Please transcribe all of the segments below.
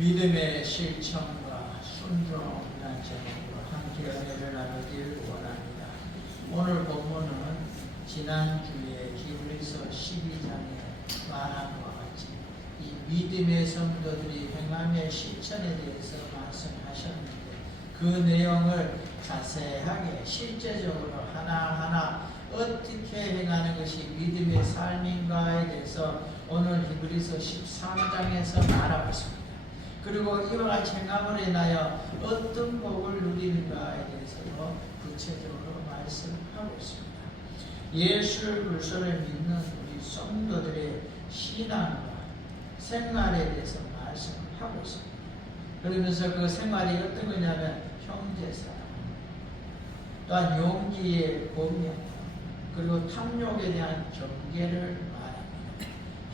믿음의 실천과 순종이라는 제목으로 함께 은혜를 나누길 원합니다. 오늘 본문은 지난주에 히브리서 12장에 말한 것 같이 이 믿음의 성도들이 행함의 실천에 대해서 말씀하셨는데 그 내용을 자세하게 실제적으로 하나하나 어떻게 행하는 것이 믿음의 삶인가에 대해서 오늘 히브리서 13장에서 말하고 있습니다. 그리고 이와 같이 행함을 인하여 어떤 복을 누리는가에 대해서도 구체적으로 말씀하고 있습니다. 예수 그리스도를 믿는 우리 성도들의 신앙과 생활에 대해서 말씀하고 있습니다. 그러면서 그 생활이 어떤 거냐면 형제사랑, 또한 용기의 본명, 그리고 탐욕에 대한 경계를 말합니다.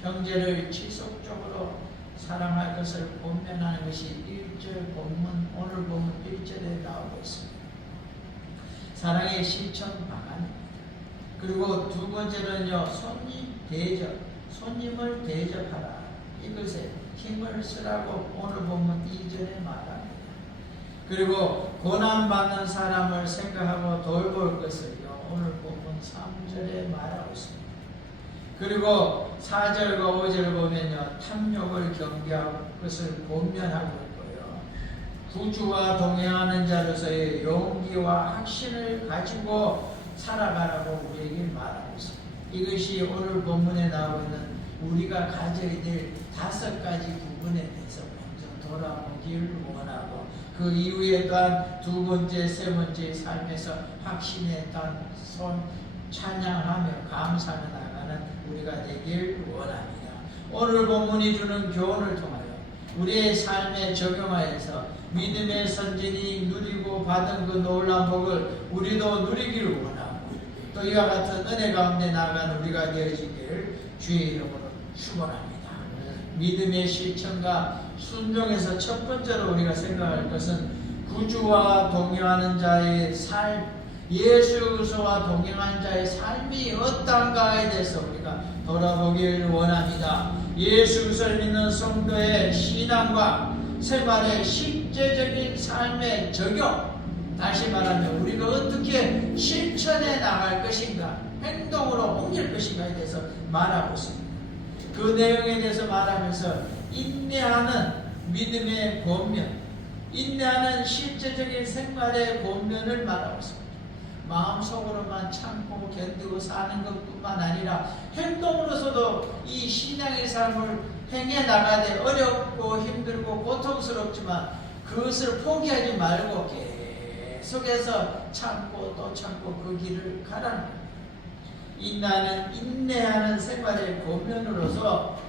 형제를 지속적으로 사랑할 것을 본면하는 것이 1절 본문, 오늘 본문 1절에 나오고 있습니다. 사랑의 실천 방안입니다. 그리고 두 번째는요, 손님을 대접하라. 이것에 힘을 쓰라고 오늘 본문 2절에 말합니다. 그리고 고난받는 사람을 생각하고 돌볼 것을요, 오늘 본문 3절에 말하고 있습니다. 그리고 4절과 5절을 보면요, 탐욕을 경계할 것을 권면하고 있고요, 구주와 동행하는 자로서의 용기와 확신을 가지고 살아가라고 우리에게 말하고 있습니다. 이것이 오늘 본문에 나오고 있는 우리가 가져야 될 5가지 부분에 대해서 먼저 돌아보기를 원하고, 그 이후에 또한 두 번째, 세 번째 삶에서 확신에 또한 찬양하며 감사하며 나가는 우리가 되길 원합니다. 오늘 본문이 주는 교훈을 통하여 우리의 삶에 적용하여서 믿음의 선진이 누리고 받은 그 놀라운 복을 우리도 누리기를 원하고, 또 이와 같은 은혜 가운데 나아가는 우리가 되어지길 주의 이름으로 축원합니다. 믿음의 실천과 순종에서 첫 번째로 우리가 생각할 것은 구주와 동행하는 자의 삶, 예수 그리스도와 동행하는 자의 삶이 어떤가에 대해서 우리가 돌아보길 원합니다. 예수 그리스도를 믿는 성도의 신앙과 생활의 실제적인 삶의 적용, 다시 말하면 우리가 어떻게 실천해 나갈 것인가, 행동으로 옮길 것인가에 대해서 말하고 있습니다. 그 내용에 대해서 말하면서 인내하는 믿음의 본면, 인내하는 실제적인 생활의 본면을 말하고 있습니다. 마음속으로만 참고 견디고 사는 것뿐만 아니라 행동으로서도 이 신앙의 삶을 행해 나가되 어렵고 힘들고 고통스럽지만 그것을 포기하지 말고 계속해서 참고 또 참고 그 길을 가라는 겁니다. 인내하는 생활의 본면으로서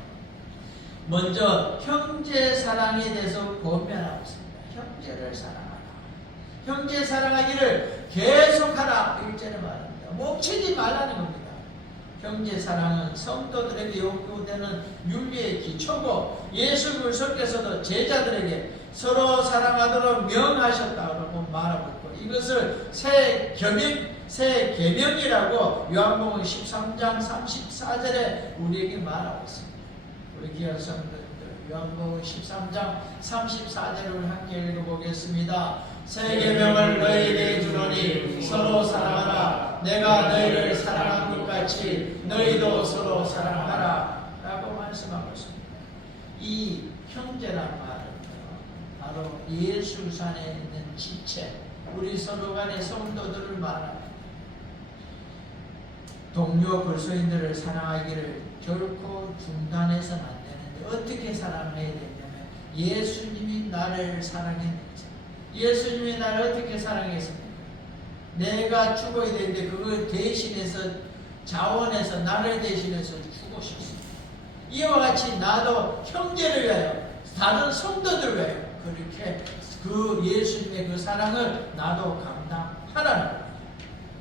먼저 형제 사랑에 대해서 권면하고 있습니다. 형제를 사랑하라. 형제 사랑하기를 계속하라. 1절에 말합니다. 멈추지 말라는 겁니다. 형제 사랑은 성도들에게 요구되는 윤리의 기초고, 예수 그리스도께서도 제자들에게 서로 사랑하도록 명하셨다고 말하고 있고, 이것을 새 계명이라고 요한복음 13장 34절에 우리에게 말하고 있습니다. 우리 귀한 성도들, 요한복음 13장 34절을 함께 읽어보겠습니다. 새 계명을 너희에게 주노니 서로 사랑하라. 내가 너희를 사랑한 것 같이 너희도 서로 사랑하라 라고 말씀하고 있습니다. 이 형제란 말은 바로 예수산에 있는 지체, 우리 서로 간의 성도들을 말합니다. 동료 그리스도인들을 사랑하기를 결코 중단해서는 안 되는데, 어떻게 사랑해야 되냐면 예수님이 나를 사랑했는지, 예수님이 나를 어떻게 사랑했습니까? 내가 죽어야 되는데 그걸 대신해서 자원해서 나를 대신해서 죽으셨습니다. 이와 같이 나도 형제를 위하여, 다른 성도들을 위하여 그렇게 그 예수님의 그 사랑을 나도 감당하라는 겁니다.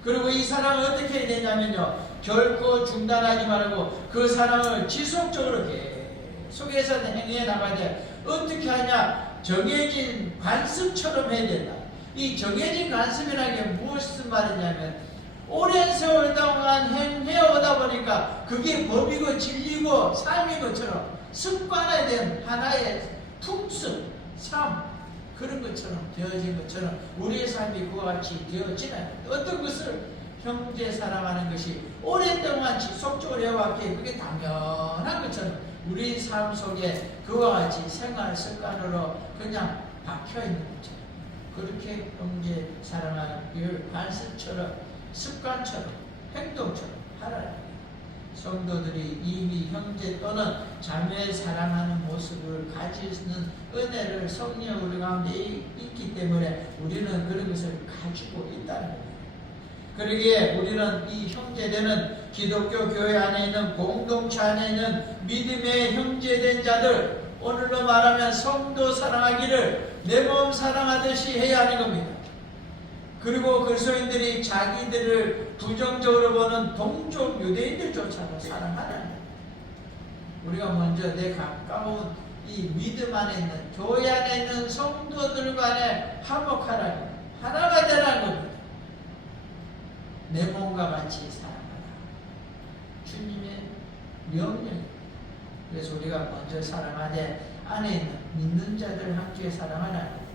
그리고 이 사랑을 어떻게 해야 되냐면요, 결코 중단하지 말고 그 사랑을 지속적으로 계속해서 행해 나가야 돼. 어떻게 하냐? 정해진 관습처럼 해야 된다. 이 정해진 관습이라는 게 무슨 말이냐면, 오랜 세월 동안 행해오다 보니까 그게 법이고 진리고 삶인 것처럼 습관화된 하나의 풍습, 참 그런 것처럼 되어진 것처럼 우리의 삶이 그와 같이 되어지나요? 어떤 것을 형제 사랑하는 것이 오랫동안 지속적으로 해왔기에 그게 당연한 것처럼 우리 삶 속에 그와 같이 생활 습관으로 그냥 박혀있는 것처럼 그렇게 형제 사랑하는 걸 관습처럼 습관처럼 행동처럼 하라는 성도들이 이미 형제 또는 자매 사랑하는 모습을 가지는 은혜를 성령 우리 가운데 있기 때문에 우리는 그런 것을 가지고 있다는 겁니다. 그러기에 우리는 이 형제되는 기독교 교회 안에 있는 공동체 안에 있는 믿음의 형제된 자들, 오늘로 말하면 성도 사랑하기를 내 몸 사랑하듯이 해야 하는 겁니다. 그리고 그리스도인들이 자기들을 부정적으로 보는 동족 유대인들조차도 사랑하라는 겁니다. 우리가 먼저 내 가까운 이 믿음 안에 있는 교회 안에 있는 성도들 간에 화목하라는 겁니다. 하나가 되라는 겁니다. 내 몸과 같이 사랑하라. 주님의 명령입니다. 그래서 우리가 먼저 사랑하되 안에 있는 믿는 자들 함께 사랑하라는 겁니다.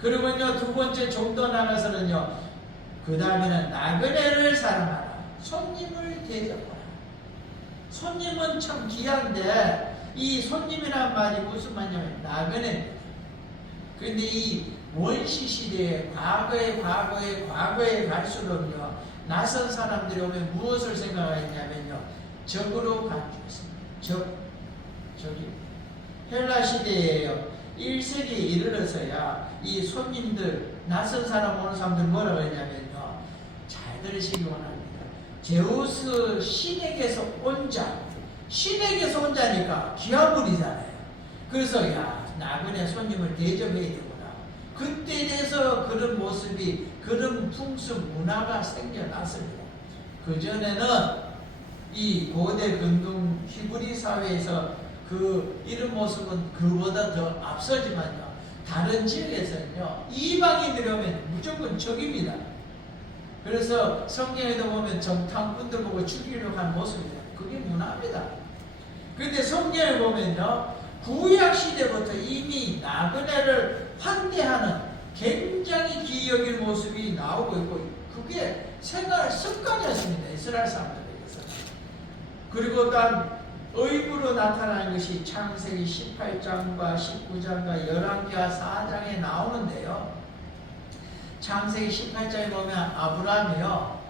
그리고요 두 번째 좀 더 나가서는요 그 다음에는 나그네를 사랑하라. 손님을 대접하라. 손님은 참 귀한데 이 손님이란 말이 무슨 말이냐면 나그네. 그런데 이 원시 시대에 과거에 갈수록요 낯선 사람들이 오면 무엇을 생각했냐면요 적으로 간주했습니다. 적이 헬라 시대에요 1세기에 이르러서야 이 손님들 낯선 사람 오는 사람들 뭐라고 했냐면요 잘 들으시기 원합니다. 제우스 신에게서 온 자, 신에게서 온 자니까 귀화물이잖아요. 그래서 야 나그네 손님을 대접해야 되구나. 그때 돼서 그런 모습이 그런 풍습 문화가 생겨났습니다. 그전에는 이 고대 근동 히브리 사회에서 이런 모습은 그보다 더 앞서지만요. 다른 지역에서는요. 이방인들이 오면 무조건 적입니다. 그래서 성경에도 보면 정탐꾼들 보고 죽이려고 하는 모습입니다. 그게 문화입니다. 그런데 성경에 보면요. 구약 시대부터 이미 나그네를 환대하는 굉장히 기여길 모습이 나오고 있고 그게 생활 습관이었습니다. 이스라엘 사람들에게서. 그리고 또 의무로 나타나는 것이 창세기 18장과 19장과 열왕기하 4장에 나오는데요. 창세기 18장에 보면 아브라함이요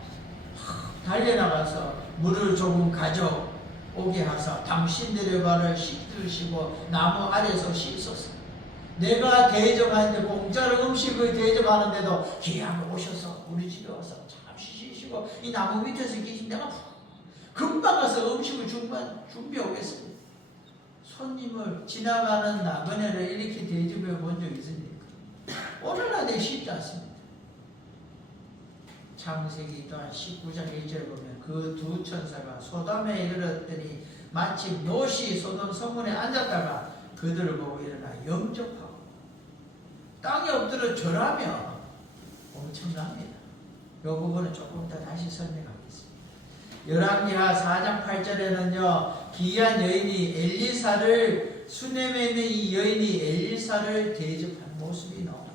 달려나가서 물을 조금 가져오게 하사 당신들의 발을 씻으시고 나무 아래서 씻었어요. 내가 대접하는데 공짜로 음식을 대접하는데도 귀하게 오셔서 우리 집에 와서 잠시 쉬시고 이 나무 밑에서 계신 내가 금방 가서 음식을 준비해 오겠습니다. 손님을 지나가는 나그네를 이렇게 대접해 본 적 있습니까? 오늘날에 쉽지 않습니다. 창세기 또한 19장 1절에 보면 그 두 천사가 소돔에 이르렀더니 마침 롯이 소돔 성문에 앉았다가 그들을 보고 일어나 영접하고 땅에 엎드려 절하며 엄청납니다. 이 부분은 조금 더 다시 설명하겠습니다. 열왕기하 4장 8절에는요 귀한 여인이 엘리사를 수넴에 있는 이 여인이 엘리사를 대접한 모습이 나옵니다.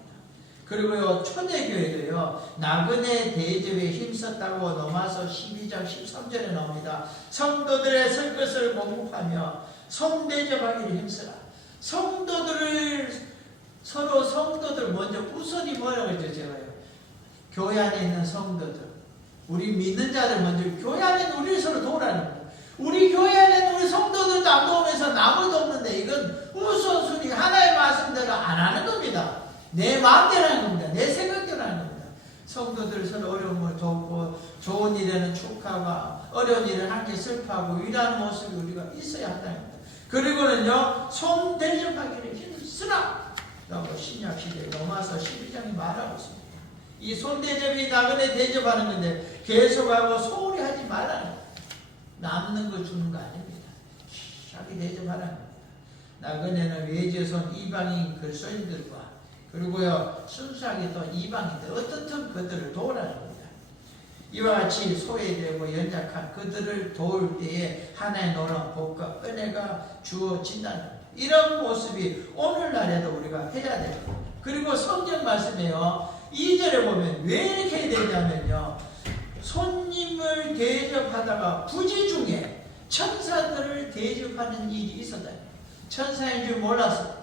그리고요 초대교회도요 나그네 대접에 힘썼다고 로마서 12장 13절에 나옵니다. 성도들의 설 것을 공급하며 성대접하기를 힘쓰라. 서로 성도들 먼저 우선이 뭐라고 했죠? 제가요 교회 안에 있는 성도들 우리 믿는 자들 먼저 교회 안에 있는 우리 서로 도우라는 거예요. 우리 교회 안에 있는 우리 성도들도 안 도우면서 나무도 없는데 이건 우선순위 하나의 말씀대로 안 하는 겁니다. 내 마음대로 하는 겁니다. 내 생각대로 하는 겁니다. 성도들 서로 어려움을 돕고 좋은 일에는 축하하고 어려운 일은 함께 슬퍼하고 위로하는 모습이 우리가 있어야 한다는 겁니다. 그리고는요 손 대접하기를 힘쓰라 라고 신약시대 로마서 12장이 말하고 있습니다. 이 손대접이 나그네 대접하는 건데 계속하고 소홀히 하지 말라는 거예요. 남는 거 주는 거 아닙니다. 자기 대접하라는 겁니다. 나그네는 외지에선 이방인 그리스도인들과 그리고요 순수하게 또 이방인들 어떻든 그들을 도우라는 겁니다. 이와 같이 소외되고 연약한 그들을 도울 때에 하나의 놀라운 복과 은혜가 주어진다는 겁니다. 이런 모습이 오늘날에도 우리가 해야 돼요. 그리고 성경 말씀에요. 2절에 보면 왜 이렇게 해야 되냐면요. 손님을 대접하다가 부지 중에 천사들을 대접하는 일이 있었다. 천사인 줄 몰랐습니다.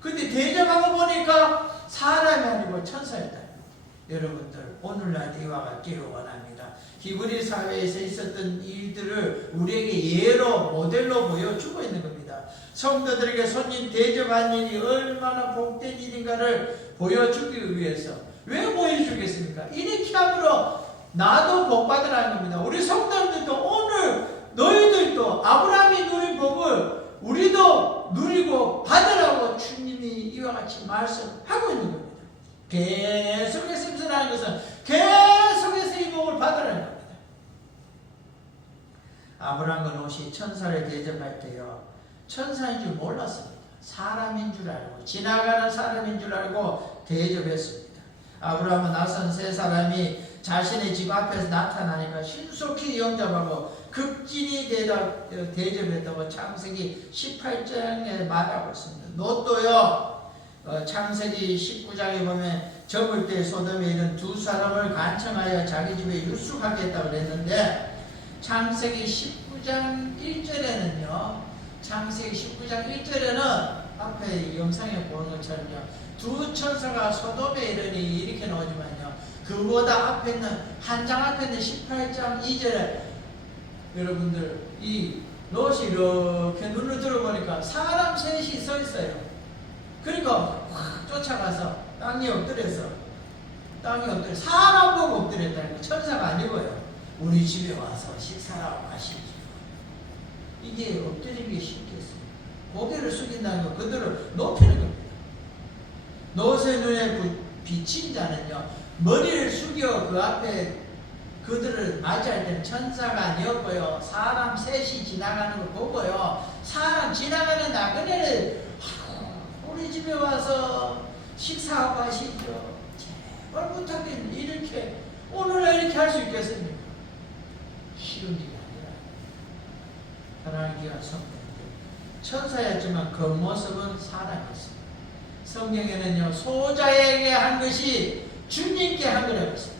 근데 대접하고 보니까 사람이 아니고 천사였다. 여러분들 오늘날 이와 같기를 원합니다. 히브리 사회에서 있었던 일들을 우리에게 예로 모델로 보여주고 있는 겁니다. 성도들에게 손님 대접하는 일이 얼마나 복된 일인가를 보여주기 위해서. 왜 보여주겠습니까? 이렇게 함으로 나도 복받으라는 겁니다. 우리 성도들도 오늘 너희들도 아브라함이 누린 복을 우리도 누리고 받으라고 주님이 이와 같이 말씀하고 있는 겁니다. 계속해서 임선하는 것은 계속해서 이 복을 받으라는 겁니다. 아브라함과 롯이 천사를 대접할 때요, 천사인 줄 몰랐습니다. 사람인 줄 알고 지나가는 사람인 줄 알고 대접했습니다. 아브라함은 낯선 세 사람이 자신의 집 앞에서 나타나니까 신속히 영접하고 극진히 대접했다고 창세기 18장에 말하고 있습니다. 롯도요, 창세기 19장에 보면 접을 때 소돔에 있는 두 사람을 간청하여 자기 집에 유숙하겠다고 그랬는데, 창세기 19장 1절에는요, 창세기 19장 1절에는 앞에 영상에 보는 것처럼요, 두 천사가 소돔에 이르니 이렇게 나오지만요, 그보다 앞에 있는 한 장 앞에 있는 18장 2절에 여러분들 이 롯이 이렇게 눈을 들어보니까 사람 셋이 서 있어요. 그러니까 확 쫓아가서 땅에 엎드려서 사람 보고 엎드렸다는 거, 천사가 아니고요. 우리 집에 와서 식사하고 가시죠. 이게 엎드린 게 쉽겠어요. 고개를 숙인다는 거, 그들을 높이는 겁니다. 롯의 눈에 비친 자는요, 머리를 숙여 그 앞에 그들을 맞이할 때는 천사가 아니었고요, 사람 셋이 지나가는 걸 보고요, 사람 지나가는 나그네를 우리 집에 와서 식사하고 가시죠. 제발 부탁드립니다. 이렇게 오늘날 이렇게 할 수 있겠습니까? 쉬운 일이 아니라. 사랑하는 귀한 성도들, 천사였지만 그 모습은 사람이었습니다. 성경에는요, 소자에게 한 것이 주님께 한 거라고 했습니다.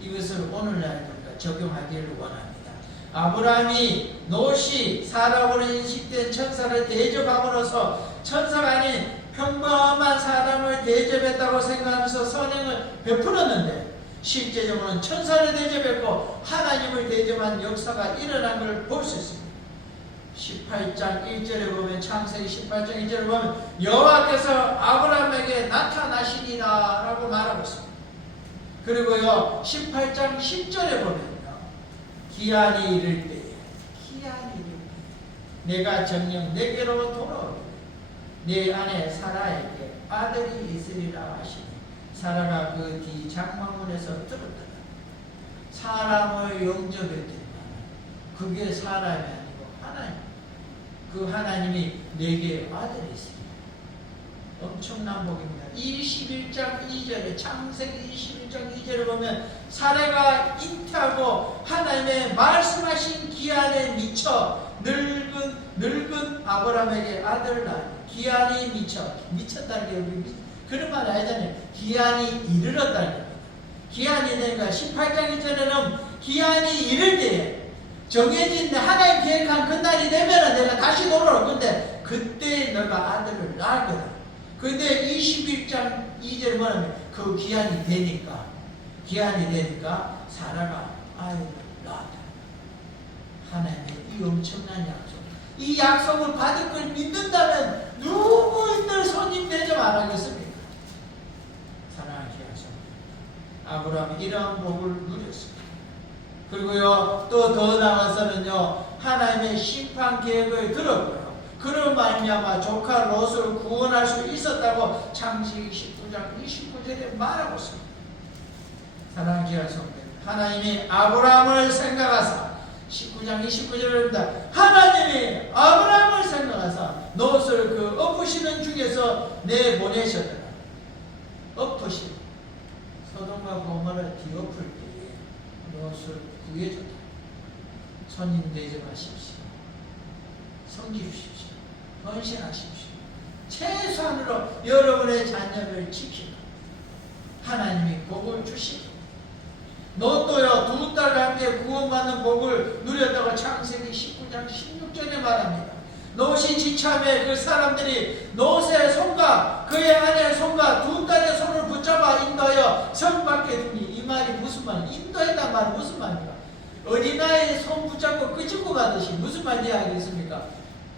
이것을 오늘날 우리가 적용하기를 원합니다. 아브라함이 롯이 사람으로 인식된 천사를 대접함으로써 천사가 아닌 평범한 사람을 대접했다고 생각하면서 선행을 베풀었는데, 실제적으로는 천사를 대접했고 하나님을 대접한 역사가 일어난 걸 볼 수 있습니다. 18장 1절에 보면, 창세기 18장 1절에 보면 여호와께서 아브라함에게 나타나시니라 라고 말하고 있습니다. 그리고요, 18장 10절에 보면요, 기한이 이를 때에 내가 정녕 내게로 돌아오리라. 내 아내 사라에게 아들이 있으리라 하시니, 사라가 그 뒤 장막문에서 들었더라. 사람을 영접했더니 그게 사람이 아니고 하나님, 그 하나님이 내게 아들이 있습니다. 엄청난 복입니다. 21장 2절에, 창세기 21장 2절에 보면 사라가 잉태하고 하나님의 말씀하신 기한에 미쳐 늙은 아브라함에게 아들을 낳으니, 기한이 미쳤다는 게 그런 말 아니잖아요. 기한이 이르렀다는 겁니다. 기한이 되니까 18장 이전에는 기한이 이를 때에 정해진 하나님 계획한 그 날이 되면 내가 다시 돌아올 건데, 그때 너가 아들을 낳을 거다. 근데 21장 2절에 뭐냐면 그 기한이 되니까 사라가 아이를 낳았다. 하나님의 이 엄청난 약속, 이 약속을 받을 걸 믿는다면 누구인들 손님 대접 안 하겠습니까? 사랑하는 귀한 성도, 아브라함이 이러한 복을 누렸습니다. 그리고요, 또 더 나아가서는요, 하나님의 심판 계획을 들었고요, 그런 말미암아 조카 롯을 구원할 수 있었다고 창세기 19장 29절에 말하고 있습니다. 사랑하는 귀한 성도, 하나님이 아브라함을 생각하사, 19장 29절입니다. 하나님이 아브라함을 생각하사 롯을 그 엎으시는 중에서 내보내셨더라. 엎으신 소돔과 고모라를 뒤엎을 때에 롯을 구해줬다. 손님 대접하십시오. 섬기십시오. 헌신하십시오. 최소한으로 여러분의 자녀를 지키고 하나님이 복을 주시고, 너도요 2딸과 함께 구원받는 복을 누렸다고 창세기 19장 16절에 말합니다. 롯이 지참에 그 사람들이 롯의 손과 그의 아내의 손과 2딸의 손을 붙잡아 인도하여 성 밖에 두니, 이 말이 무슨 말이야? 인도했단 말은 무슨 말입니까? 어린아이의 손 붙잡고 끄집고 가듯이 무슨 말인지 알겠습니까?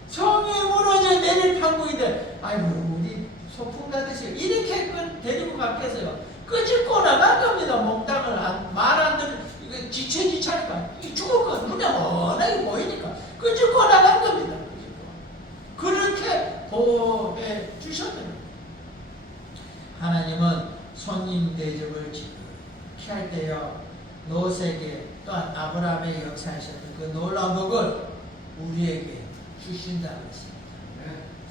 성이 무너져 내릴 판국인데, 아이고 우리 소풍 가듯이 이렇게 데리고 갔겠어요. 끄집고 나간 겁니다. 몽땅을 말 안 듣는, 이거 지체지차니까 죽을 건 눈에 뻔하게 보이니까 끄집고 나간 겁니다. 그렇게 보호해 주셨더니, 하나님은 손님 대접을 지극히 할 때요 롯에게 또한 아브라함의 역사하셨던 그 놀라운 복을 우리에게 주신다고 했습니다.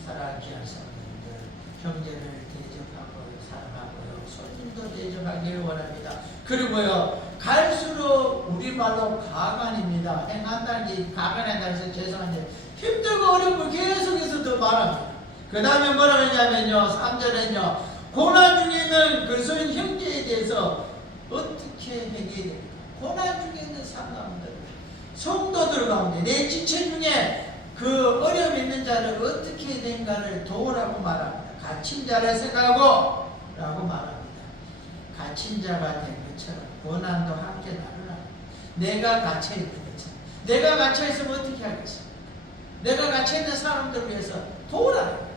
사랑하는 귀한 성도님들, 형제를 대접하고 사랑하고요, 손님도 대접하기를 원합니다. 그리고요 갈수록 우리말로 가관입니다. 행한다는 게 가관한다고 해서 죄송한데 힘들고 어려운 걸 계속해서 더 말합니다. 그 다음에 뭐라고 했냐면요 3절에는요 고난 중에 있는 그리스도인 형제에 대해서 어떻게 행해야 됩니까? 고난 중에 있는 사람들, 성도들 가운데 내 지체 중에 그 어려움 있는 자를 어떻게 된가를 도우라고 말합니다. 갇힌 자를 생각하고 라고 말합니다. 갇힌 자가 된 것처럼 고난도 함께 나누라. 내가 갇혀있는 것처럼, 내가 갇혀있으면 어떻게 하겠습니까? 내가 갇혀있는 사람들을 위해서 도우라.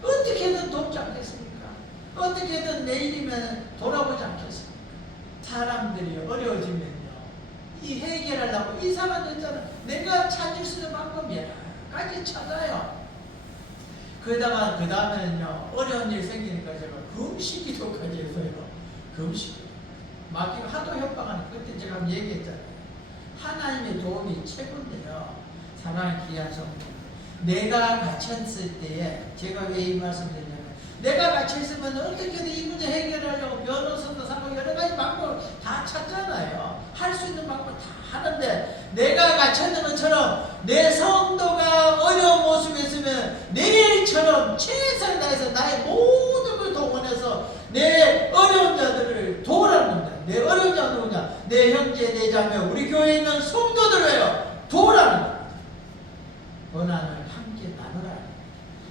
어떻게든 돕지 않겠습니까? 어떻게든 내일이면 돌아보지 않겠습니까? 사람들이 어려워지면요 이 해결하려고 이상한 여자는 내가 찾을 수 있는 방법 여러 가지 찾아요. 그 다음에는요 어려운 일 생기니까 제가 금식 기도까지 해서요. 금식 막 하도 협박하는, 그때 제가 한번 얘기했잖아요. 하나님의 도움이 최고인데요, 사랑하는 귀한 성도, 내가 갇혔을 때에 제가 왜 이 말씀을 드리냐면, 내가 갇혀있으면 어떻게든 이 문제 해결하려고 변호사도 사고 여러 가지 방법을 다 찾잖아요. 할 수 있는 방법을 다 하는데, 내가 갇혀있는 것처럼 내 성도가 어려운 모습에 있으면 내일처럼 최선을 다해서 나의 모든 걸 동원해서 내 어려운 자들을 도우라는 겁니다. 내 어려운 자가 누구냐? 내 형제, 내 자매, 우리 교회에 있는 성도들을요 도우라는 겁니다. 고난을 함께 나누라.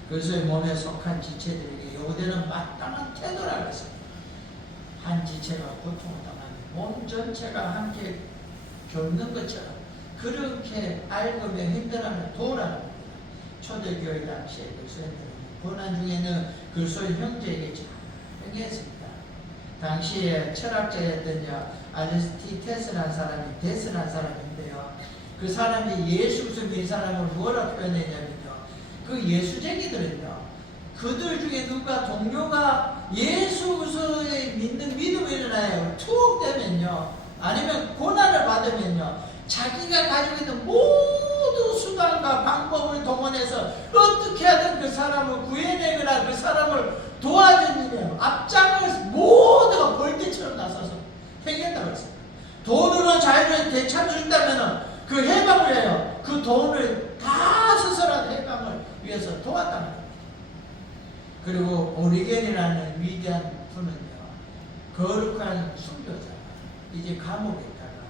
그래서 몸에 속한 지체들에게 요구되는 마땅한 태도라고 했습니다. 한 지체가 고통을 당하면 몸 전체가 함께 겪는 것처럼 그렇게 알고며 힘들어하면 도우라는 겁니다. 초대교회 당시에 그리스도인들은 고난 중에는 그리스도인 형제에게 잘 행했습니다. 당시에 철학자였던 알레스티테스라는 사람이 데스라는 사람인데요, 그 사람이 예수 믿는 사람을 뭐라 표현했냐면요, 그 예수쟁이들은요 그들 중에 누가 동료가 예수 그리스도에 믿는 믿음이 일어나요 투옥되면요, 아니면 고난을 받으면요, 자기가 가지고 있는 모든 수단과 방법을 동원해서 어떻게 하든 그 사람을 구해내거나 그 사람을 도와주는 일이에요. 앞장을 모두가 벌떼처럼 나서서 행했다고 했습니다. 돈으로 자유를 되찾는다면 그 해방을 해요. 그 돈을 다 스스로한 해방을 위해서 도왔다는 겁니다. 그리고 오리겐이라는 위대한 분은요, 거룩한 순교자가 이제 감옥에 있다가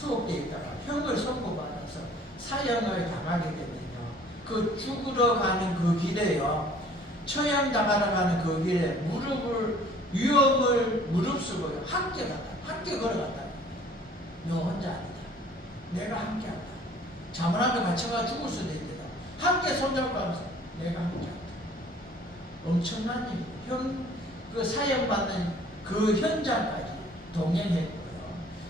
투옥되어 있다가 형을 선고받아서 사형을 당하게 되면요, 그 죽으러 가는 그 길에요, 처형당하러 가는 그 길에 위험을 무릅쓰고 함께 걸어갔다. 너 혼자 아니다. 내가 함께 한다. 자문하면 같이가 죽을 수도 있다. 함께 손잡고 하면서 내가 함께 한다. 엄청난 일. 그 사형받는 그 현장까지 동행했고요.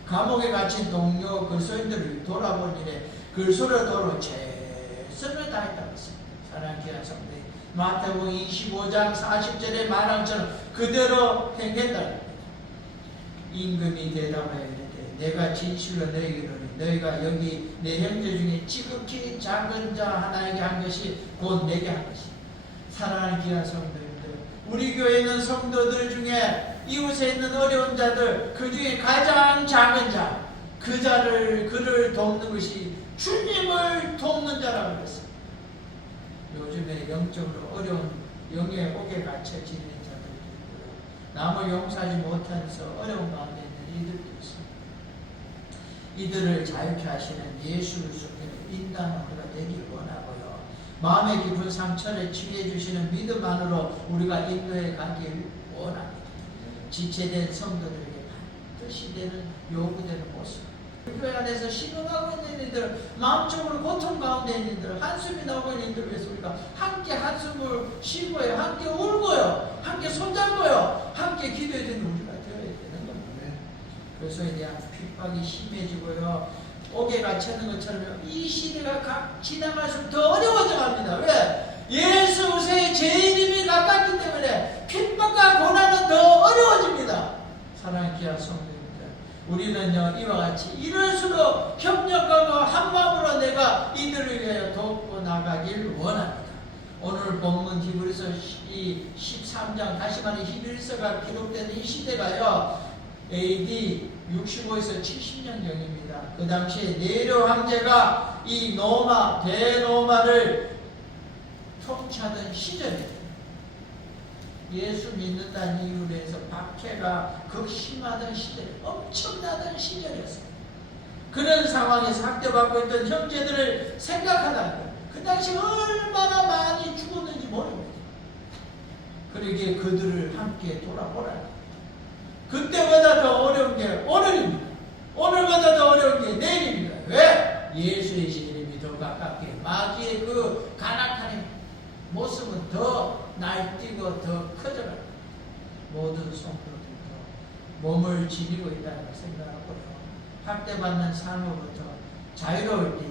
감옥에 갇힌 동료 그리스도인들을 돌아본 일에 그리스도를 도로 최선을 다했다고 했습니다. 사랑하는 귀한 성도, 마태복음 25장 40절의 말함처럼 그대로 행했다는 겁니다. 임금이 대답하여 이르되 내가 진실로 너희에게 이르노니 너희가 여기 내 형제 중에 지극히 작은 자 하나에게 한 것이 곧 내게 한 것이다. 사랑하는 귀한 성도님들, 우리 교회에 있는 성도들 중에 이웃에 있는 어려운 자들, 그 중에 가장 작은 자, 그를 돕는 것이 주님을 돕는 자라고 했습니다. 요즘에 영적으로 어려운 영의 옥에 갇혀 지내는 자들도 있고요. 남을 용서하지 못해서 어려운 가운데 있는 이들도 있습니다. 이들을 자유케 하시는 예수 그리스도의 인도하는 우리가 되길 원하고요. 마음의 깊은 상처를 치유해 주시는 믿음 안으로 우리가 인도해 가길 원합니다. 지체된 성도들에게 반드시 되는 요구되는 모습. 교회 안에서 신음하고 있는 이들, 마음적으로 고통 가운데 있는 이들, 한숨이 나오고 있는 이들 위해서 우리가 함께 한숨을 쉬고요, 함께 울고요, 함께 손잡고요, 함께 기도해 주는 우리가 되어야 되는 겁니다. 그래서에 대한 핍박이 심해지고요, 옥에 갇혀있는 것처럼 이 시대가 지나갈수록 더 어려워져 갑니다. 왜? 예수 그리스도의 재림이 가깝기 때문에 핍박과 고난은 더 어려워집니다. 사랑하는 귀한 성도님들, 우리는요 이와 같이 이럴수록 협력하고 한마음으로 내가 이들을 위하여 돕고 나가길 원합니다. 오늘 본문 히브리서 13장 다시 말해 히브리서가 기록된 이 시대가요 AD 65에서 70년경입니다. 그 당시에 네로 황제가 이 대로마를 통치하던 시절이에요. 예수 믿는다는 이유로 해서 박해가 극심하던 시절, 엄청나던 시절이었어요. 그런 상황에서 학대받고 있던 형제들을 생각하다가 그 당시 얼마나 많이 죽었는지 모릅니다. 그러기에 그들을 함께 돌아보라. 그때보다 더 어려운 게 오늘입니다. 오늘보다 더 어려운 게 내일입니다. 왜? 예수의 재림이 더 가깝게 마귀의 그 간악한 모습은 더 날뛰고 더 커져갑니다. 모든 성도들도 몸을 지니고 있다는 걸 생각하고요. 학대받는 삶으로부터 자유로울 때에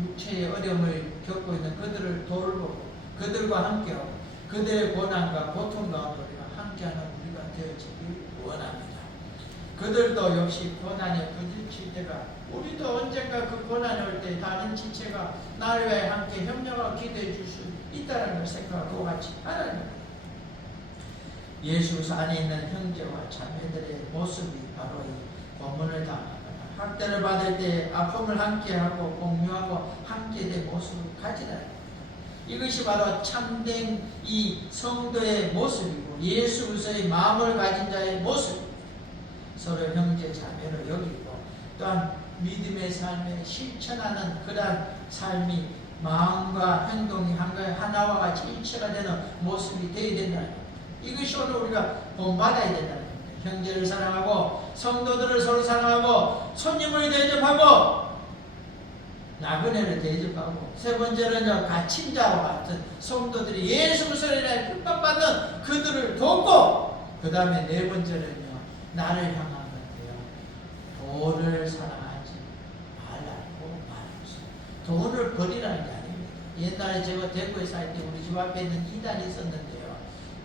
육체의 어려움을 겪고 있는 그들을 돌보고 그들과 함께하고 그들의 고난과 고통 가운데 우리가 함께하는 우리가 되어지길 원합니다. 그들도 역시 고난에 부딪힐 때가 우리도 언젠가 그 고난이 올 때 다른 지체가 나를 위해 함께 협력하고 기도해 줄 수 있다는 걸 생각하고 같이 하라는 겁니다. 예수 그리스도 안에 있는 형제와 자매들의 모습이 바로 이 고문을 당하거나 학대를 받을 때 아픔을 함께하고 공유하고 함께 된 모습을 가지라는 겁니다. 이것이 바로 참된 이 성도의 모습이고 예수 그리스도의 마음을 가진 자의 모습입니다. 서로 형제 자매로 여기고 또한 믿음의 삶에 실천하는 그러한 삶이 마음과 행동이 하나와 같이 일체가 되는 모습이 되어야 된다는 겁니다. 이것이 오늘 우리가 본받아야 된다는 겁니다. 형제를 사랑하고 성도들을 서로 사랑하고 손님을 대접하고 나그네를 대접하고 세 번째는요 가친자와 같은 성도들이 예수 그리스도로 인해 핍박받는 그들을 돕고 그 다음에 네 번째는요 나를 향한 건데요 돈을 사랑하지 말라고 말합니다. 돈을 버리라는 게 아닙니다. 옛날에 제가 대구에 살 때 우리 집 앞에 있는 이단이 있었는데요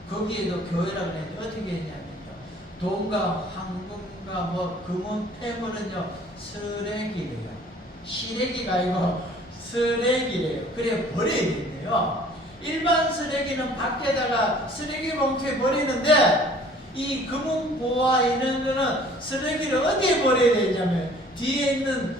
거기에도 교회라고 했는데 어떻게 했냐면요 돈과 황금과 금은 폐물은요 쓰레기래요. 시래기가 아니고 쓰레기래요. 그래 버려야겠네요. 일반 쓰레기는 밖에다가 쓰레기 봉투에 버리는데 이 금은보화 이런 거는 쓰레기를 어디에 버려야 되냐면 뒤에 있는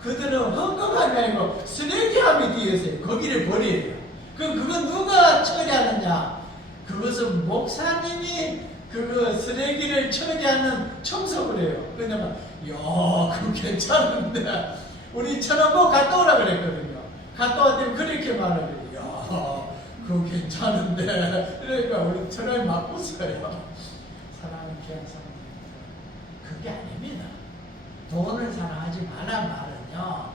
그들은 헌금함이 아니고 쓰레기함이 뒤에 있어요. 거기를 버려야 돼요. 그럼 그건 누가 처리하느냐? 그것은 목사님이 그거 쓰레기를 처리하는 청소를 해요. 그러면 야 그거 괜찮은데 우리 천원보 갔다 오라 그랬거든요. 갔다 왔더니 그렇게 말을 해요. 야 그거 괜찮은데 그러니까 우리 천원이 막 웃어요. 사랑하는 귀한 사람 그게 아닙니다. 돈을 사랑하지 마라 말은요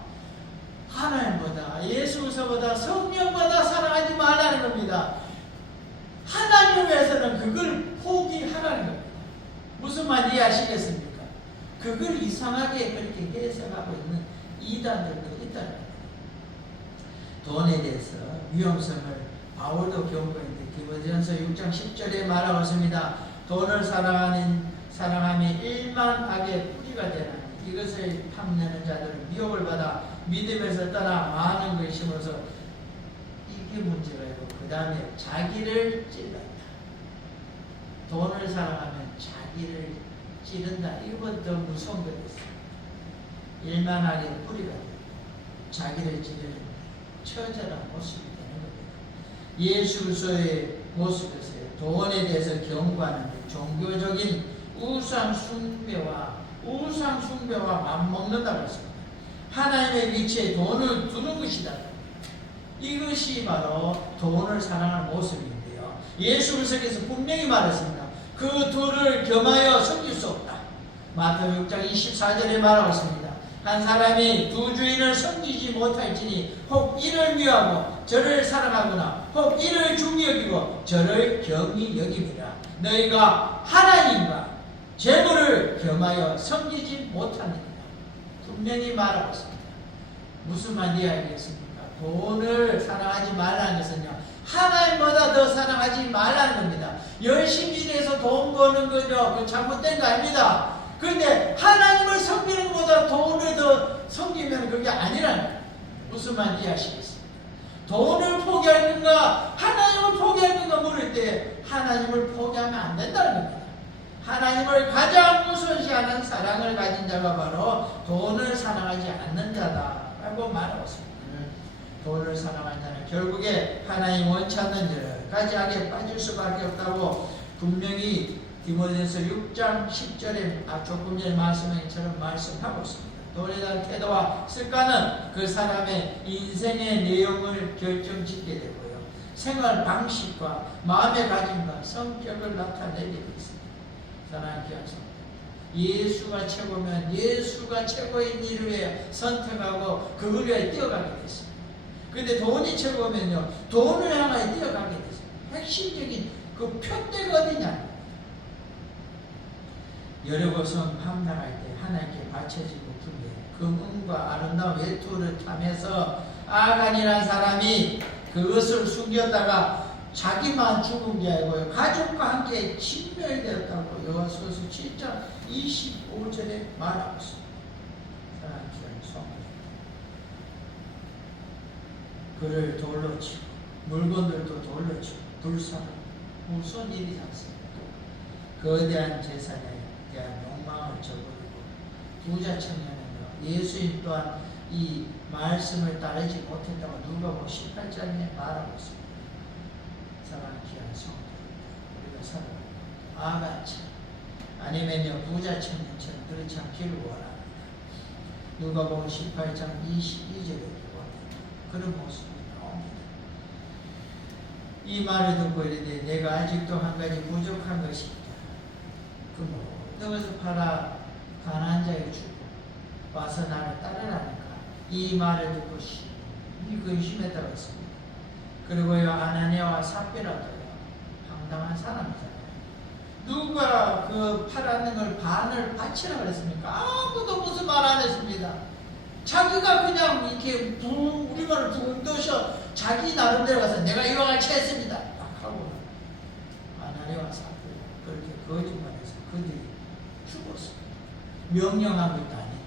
하나님보다 예수 그리스도보다 성령보다 사랑하지 말라는 겁니다. 하나님 위해서는 그걸 포기하라는 겁니다. 무슨 말 이해하시겠습니까? 그걸 이상하게 그렇게 해석하고 있는 이단들도 있다는 겁니다. 돈에 대해서 위험성을 바울도 경고했는데 디모데전서 6장 10절에 말하고 있습니다. 돈을 사랑함이 일만 악의 뿌리가 되나니 이것을 탐내는 자들은 미혹을 받아 믿음에서 떠나 많은 것이 심어서 이게 문제가 있고 그 다음에 자기를 찔렀다. 돈을 사랑하면 자기를 찌른다. 이건 더 무서운 거였어요. 일만하게 뿌리가 되고 자기를 찌르는 처절한 모습이 되는 겁니다. 예수서의 모습에서요. 돈에 대해서 경고하는데 종교적인 우상 숭배와 맞먹는다고 했습니다. 하나님의 위치에 돈을 두는 것이다. 이것이 바로 돈을 사랑하는 모습인데요. 예수 그리스도께서 분명히 말했습니다. 그 둘을 겸하여 섬길 수 없다. 마태복음 6장 24절에 말하고 있습니다. 한 사람이 두 주인을 섬기지 못할지니 혹 이를 미워하고 저를 사랑하거나 혹 이를 중히 여기고 저를 경히 여김이라. 너희가 하나님과 재물을 겸하여 섬기지 못하느니라. 분명히 말하고 있습니다. 무슨 말인지 알겠습니까? 돈을 사랑하지 말라는 것은요, 하나님보다 더 사랑하지 말라는 겁니다. 열심히 일해서 돈 버는 거죠. 그 잘못된 거 아닙니다. 그런데 하나님을 섬기는 것보다 돈을 더 섬기면 그게 아니라는 거예요. 무슨 말인지 이해하시겠습니까? 돈을 포기할 건가 하나님을 포기할 건가 물을 때 하나님을 포기하면 안 된다는 겁니다. 하나님을 가장 우선시하는 사랑을 가진 자가 바로 돈을 사랑하지 않는 자다라고 말하고 있습니다. 돈을 사랑하는 자는 결국에 하나님 원치 않는 일을 가지하게 빠질 수밖에 없다고 분명히 디모데전서 6장 10절에 조금 전에 말씀한 것처럼 말씀하고 있습니다. 돈에 대한 태도와 습관은 그 사람의 인생의 내용을 결정짓게 되고요. 생활 방식과 마음의 가짐과 성격을 나타내게 되어 있습니다. 사랑하는 기억성, 예수가 최고면 예수가 최고인 일을 위해 선택하고 그걸 위해 뛰어가게 됐습니다. 그런데 돈이 최고면요, 돈을 향하여 뛰어가게 됐습니다. 핵심적인 그 표대가 어디냐? 여리고성 함락할 때 하나님께 바쳐지고 분배 금은과 아름다운 외투를 타면서 아간이라는 사람이 그것을 숨겼다가 자기만 죽은 게 아니고요, 가족과 함께 진멸되었다고 여호수아서 7장 25절에 말하고 있습니다. 사랑하는 성도, 그를 돌로 치고 물건들도 돌로 치고 불사하고 무슨 일이 않습니까? 거대한 재산에 대한 욕망을 저버리고 부자 청년은요, 예수님 또한 이 말씀을 따르지 못했다고 누가복음 18장에 말하고 있습니다. 사랑하는 귀한 성도, 우리가 살아가는 아가처럼 아니면요 부자 청년처럼 그렇지 않기를 원합니다. 누가복음 18장 22절에 원합니다. 그런 모습이 나옵니다. 이 말을 듣고 이르되 내가 아직도 한 가지 부족한 것이 있다. 그 모든 것을 팔아 가난한 자에게 주고 와서 나를 따르라니까. 이 말을 듣고 심히 근심했다고 했습니다. 그리고요 아나니아와 삽비라도요 황당한 사람이잖아요. 누가 그 팔았는 걸 반을 바치라고 그랬습니까? 아무도 무슨 말 안 했습니다. 자기가 그냥 이렇게 우리말을 붕 떠셔 자기 나름대로 가서 내가 이왕을 채했습니다 딱 하고 아나니아와 삽비라 그렇게 거짓말해서 그들이 죽었습니다. 명령한 것도 아니고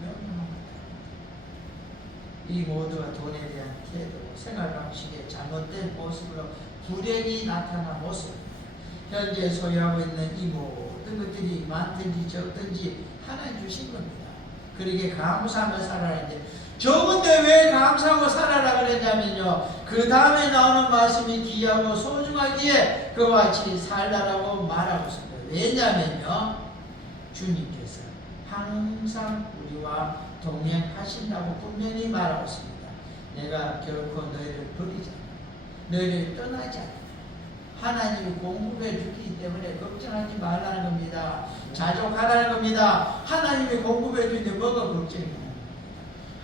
명령한 것도 아니고 이 모두가 돈에 대한 태도고 생활 방식의 잘못된 모습으로 불행이 나타난 모습입니다. 현재 소유하고 있는 이 모든 것들이 많든지 적든지 하나님 주신 겁니다. 그러기에 감사하며 살아라는데 적은데 왜 감사하고 살아라 그랬냐면요, 그 다음에 나오는 말씀이 귀하고 소중하기에 그와 같이 살라라고 말하고 있습니다. 왜냐면요 주님께서 항상 우리와 동행하신다고 분명히 말하고 있습니다. 내가 결코 너희를 버리지 않아, 너희를 떠나지 않아. 하나님이 공급해 주기 때문에 걱정하지 말라는 겁니다. 자족하라는 겁니다. 하나님이 공급해 주는데 뭐가 걱정이냐.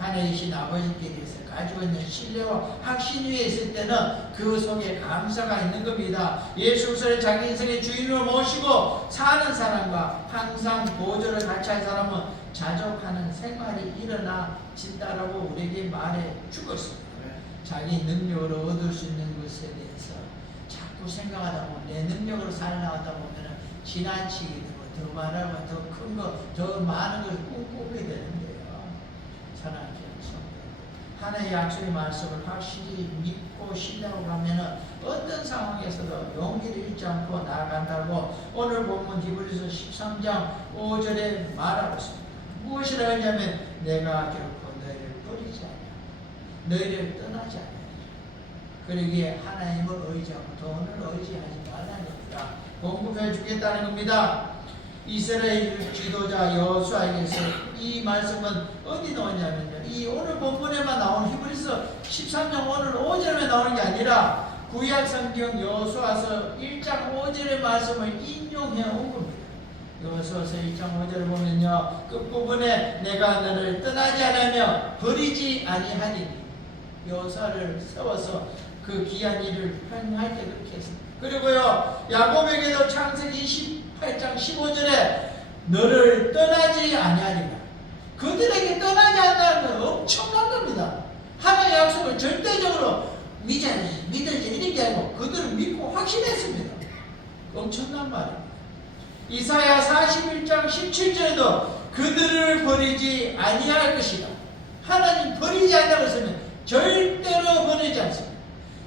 하나님이신 아버지께 대해서 가지고 있는 신뢰와 확신 위에 있을 때는 그 속에 감사가 있는 겁니다. 예수 그리스도를 자기 인생의 주인으로 모시고 사는 사람과 항상 보조를 같이 할 사람은 자족하는 생활이 일어나진다라고 우리에게 말해 주고 있습니다. 자기 능력으로 얻을 수 있는 것에 대해서 자꾸 생각하다 보면 내 능력으로 살아가다 보면 지나치게 되고 더 말하고 더 큰 거, 더 많은 것을 꿈꾸게 되는데요. 사랑하는 성도, 하나님의 약속의 말씀을 확실히 믿고 신뢰하고 가면 어떤 상황에서도 용기를 잃지 않고 나아간다고 오늘 본문 히브리서 13장 5절에 말하고 있습니다. 무엇이라 하냐면 내가 결코 너희를 버리지 않아, 너희를 떠나지 않아. 그러기에 하나님을 의지하고 돈을 의지하지 말라는 겁니다. 공급해 주겠다는 겁니다. 이스라엘 지도자 여호수아에게서 이 말씀은 어디 나오냐면요, 이 오늘 본문에만 나온 히브리서 13장 오늘 5절에 나오는 게 아니라 구약 성경 여호수아서 1장 5절의 말씀을 인용해 온 겁니다. 여호수아서 1장 5절을 보면요, 끝부분에 내가 너를 떠나지 않으며 버리지 아니하리니, 여호수아를 세워서 그 귀한 일을 행할 때 그렇게 했습니다. 그리고요, 야곱에게도 창세기 28장 15절에 너를 떠나지 아니하리라. 그들에게 떠나지 않는다는 건 엄청난 겁니다. 하나님의 약속을 절대적으로 믿어지 이렇게 하고 그들은 믿고 확신했습니다. 엄청난 말입니다. 이사야 41장 17절에도 그들을 버리지 아니할 것이다. 하나님 버리지 않는다고 했으면 절대로 버리지 않습니다.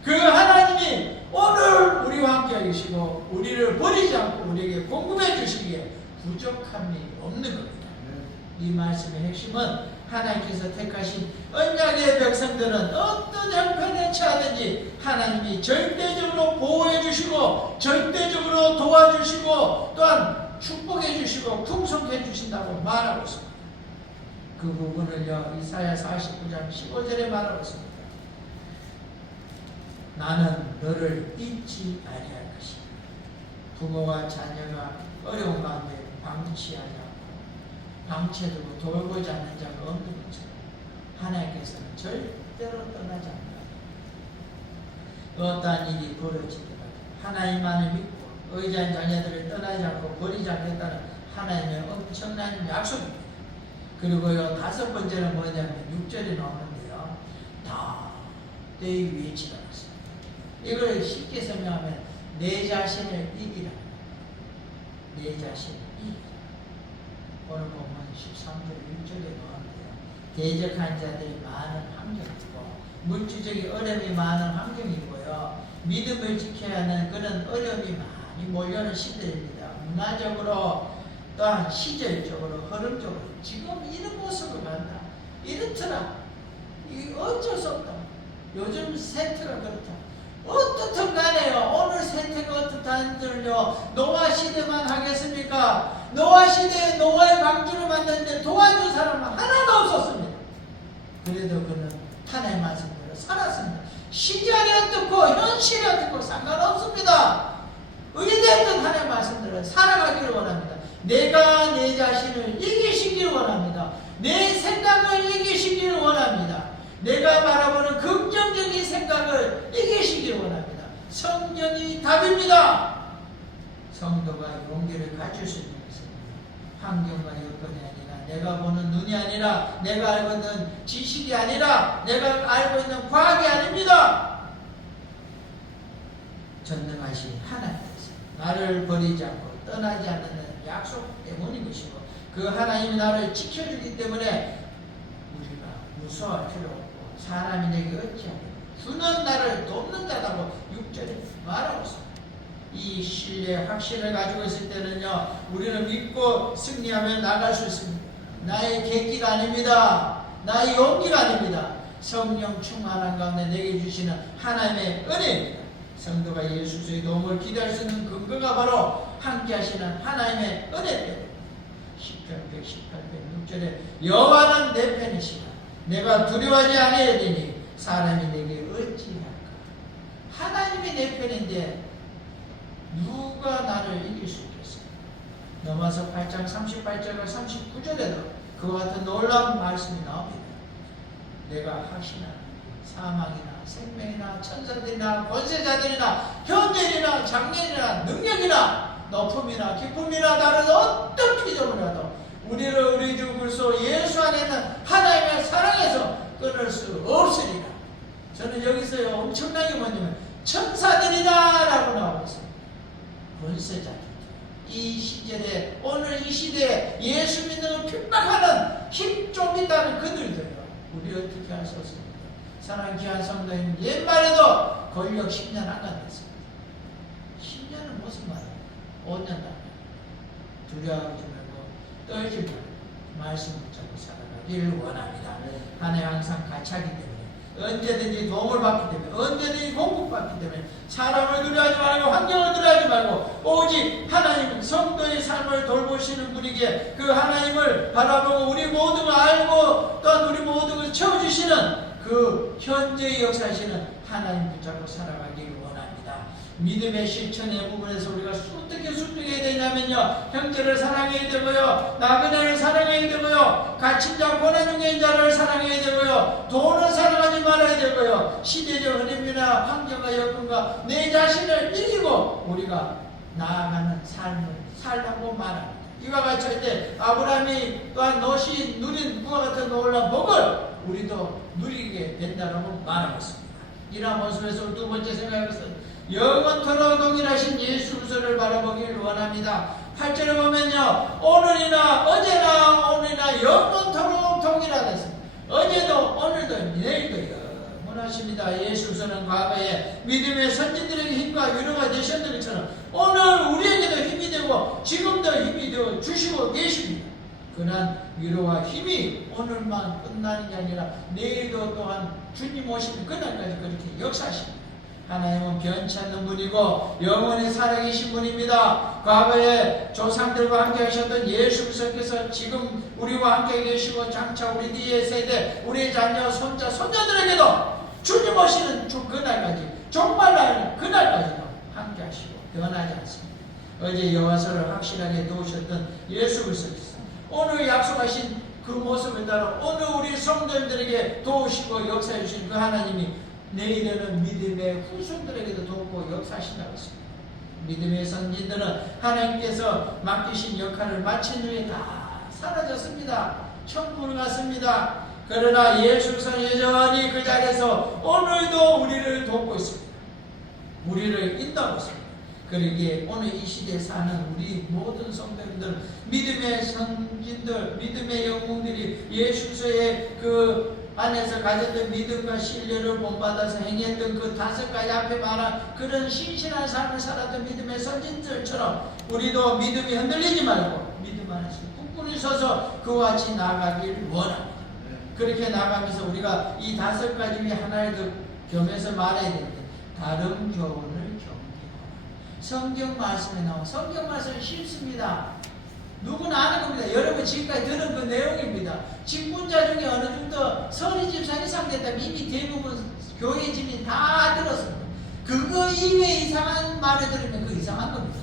그 하나님이 오늘 우리와 함께 계시고 우리를 버리지 않고 우리에게 공급해 주시기에 부족함이 없는 겁니다. 이 말씀의 핵심은 하나님께서 택하신 언약의 백성들은 어떤 형편에 처하든지 하나님이 절대적으로 보호해 주시고 절대적으로 도와주시고 또한 축복해 주시고 풍성해 주신다고 말하고 있습니다. 그 부분을요, 이사야 49장 15절에 말하고 있습니다. 나는 너를 잊지 아니할 것이다. 부모와 자녀가 어려운 가운데 방치하지 않고 방치해두고 돌보지 않는 자가 없는 것처럼 하나님께서는 절대로 떠나지 않는다. 어떠한 일이 벌어지더라도 하나님만을 믿고 의지한 자녀들을 떠나지 않고 버리지 않겠다는 하나님의 엄청난 약속입니다. 그리고요, 다섯 번째는 뭐냐면 6절에 나오는데요, 다 때의 위에 지나갔습니다. 이걸 쉽게 설명하면 내 자신을 이기라. 내 자신을 이기라. 오늘 보면 13절 1절에 나오는데요, 대적한 자들이 많은 환경이고 물질적인 어려움이 많은 환경이고요, 믿음을 지켜야 하는 그런 어려움이 많이 몰려오는 시대입니다. 문화적으로 또한 시절적으로 흐름적으로 지금 이런 모습을 간다. 이렇더라. 이 어쩔 수 없다. 요즘 세태가 그렇다. 어떻든 간에요, 오늘 세태가 어떻다는들요, 노아 시대만 하겠습니까? 노아 시대에 노아의 방주를 만드는데 도와준 사람은 하나도 없었습니다. 그래도 그는 하나님의 말씀대로 살았습니다. 시절이 어떻고 현실이 어떻고 상관없습니다. 의대했던 하나님의 말씀대로 살아가기를 원합니다. 내가 내 자신을 이기시기를 원합니다. 내 생각을 이기시기를 원합니다. 내가 바라보는 긍정적인 생각을 이기시기를 원합니다. 성경이 답입니다. 성도가 용기를 가질 수 있는 것은 환경과 여건이 아니라 내가 보는 눈이 아니라 내가 알고 있는 지식이 아니라 내가 알고 있는 과학이 아닙니다. 전능하신 하나님께서 나를 버리지 않고 떠나지 않는 약속 때문인 것이고 그 하나님이 나를 지켜주기 때문에 우리가 무서워할 필요 없고 사람이 내게 어찌하냐 주는 나를 돕는 자라고 6절에 말하고 있습니다. 이 신뢰 확신을 가지고 있을 때는요, 우리는 믿고 승리하며 나갈 수 있습니다. 나의 계기가 아닙니다. 나의 용기가 아닙니다. 성령 충만한 가운데 내게 주시는 하나님의 은혜입니다. 성도가 예수의 도움을 기대할 수 있는 근거가 바로 함께 하시는 하나님의 은혜 때문에 10편 118편 6절에 여호와는 내 편이시라 내가 두려워하지 아니하리니 사람이 내게 어찌할까. 하나님이 내 편인데 누가 나를 이길 수 있겠어요? 넘어서 8장 38절과 39절에도 그와 같은 놀라운 말씀이 나옵니다. 내가 확신하는 사망이나 생명이나 천사들이나 권세자들이나 현재이나 장래이나 능력이나 높음이나 기쁨이나 다른 어떤 피조물이라도 우리를 우리 주 그리스도 예수 안에 있는 하나님의 사랑에서 끊을 수 없으리라. 저는 여기서 엄청나게 뭐냐면 천사들이다 라고 나오고 있습니다. 권세자들. 이 시절에 오늘 이 시대에 예수 믿는 걸 핍박하는 힘 좀 있다는 그들들요. 우리 어떻게 할 수 없습니다. 사랑하는 귀한 성도님, 옛말에도 권력 10년 안 간댔습니다. 10년은 무슨 말이에요? 5년 단 두려워하지 말고 떨지 말고 말씀 붙잡고 살아가길 원합니다. 하나님 항상 같이 하기 때문에 언제든지 도움을 받기 때문에, 언제든지 공급받기 때문에 사람을 두려워하지 말고 환경을 두려워하지 말고 오직 하나님 성도의 삶을 돌보시는 분이기에 그 하나님을 바라보고 우리 모든 걸 알고 또한 우리 모든 걸 채워주시는 그 현재의 역사하시는 하나님 붙잡고 살아가기를 원합니다. 믿음의 실천의 부분에서 우리가 어떻게 순종해야 되냐면요, 형제를 사랑해야 되고요, 나그네를 사랑해야 되고요, 갇힌 자 고난 중에 있는 자를 사랑해야 되고요, 돈을 사랑하지 말아야 되고요, 시대적 흐름이나 환경과 여건과 내 자신을 이기고 우리가 나아가는 삶을 살라고 말합니다. 이와 같이 할 때 아브라함이 또한 노시 누린 그와 같은 놀라운 복을 우리도 누리게 된다고 말하고 있습니다. 이러한 모습에서 두 번째 생각할 것은 영원토록 동일하신 예수 그리스도를 바라보기를 원합니다. 8절에 보면요, 오늘이나 어제나 오늘이나 영원토록 동일하다. 어제도 오늘도 내일도 영원하십니다. 예수 그리스도는 과거에 믿음의 선진들에게 힘과 위로가 되셨던 것처럼 오늘 우리에게도 힘이 되고 지금도 힘이 되어 주시고 계십니다. 그러한 위로와 힘이 오늘만 끝나는 게 아니라 내일도 또한 주님 오시는 그날까지 그렇게 역사하십니다. 하나님은 변치 않는 분이고 영원히 살아계신 분입니다. 과거에 조상들과 함께 하셨던 예수 그리스도께서 지금 우리와 함께 계시고 장차 우리 뒤의 세대, 우리의 자녀, 손자, 손자들에게도 주님 오시는 그날까지, 종말 그날까지도 함께 하시고 변하지 않습니다. 어제 여호와서를 확실하게 도우셨던 예수 그리스도께서 오늘 약속하신 그 모습을 따라 오늘 우리 성도님들에게 도우시고 역사해 주신 그 하나님이 내일에는 믿음의 후손들에게도 돕고 역사하신다고 했습니다. 믿음의 선진들은 하나님께서 맡기신 역할을 마친 후에 다 사라졌습니다. 천국을 갔습니다. 그러나 예수 그리스도는 여전히 그 자리에서 오늘도 우리를 돕고 있습니다. 우리를 인도하고 있습니다. 그러기에 오늘 이 시대에 사는 우리 모든 성도님들, 믿음의 선진들, 믿음의 영웅들이 예수 그리스도의 그 안에서 가졌던 믿음과 신뢰를 본받아서 행했던 그 5가지 앞에 말한 그런 신실한 삶을 살았던 믿음의 선진들처럼 우리도 믿음이 흔들리지 말고 믿음 안에서 굳건히 서서 그와 같이 나아가길 원합니다. 그렇게 나아가면서 우리가 이 5가지 중에 하나를 더 겸해서 말해야 되는데, 다른 교훈을 경계하라. 성경 말씀에 나온 성경 말씀은 쉽습니다. 누구나 아는 겁니다. 여러분 지금까지 들은 그 내용입니다. 직분자 중에 어느 정도 서리 집사 이상 됐다면 이미 대부분 교회 집이 다 들었습니다. 그거 이외에 이상한 말을 들으면 그 이상한 겁니다.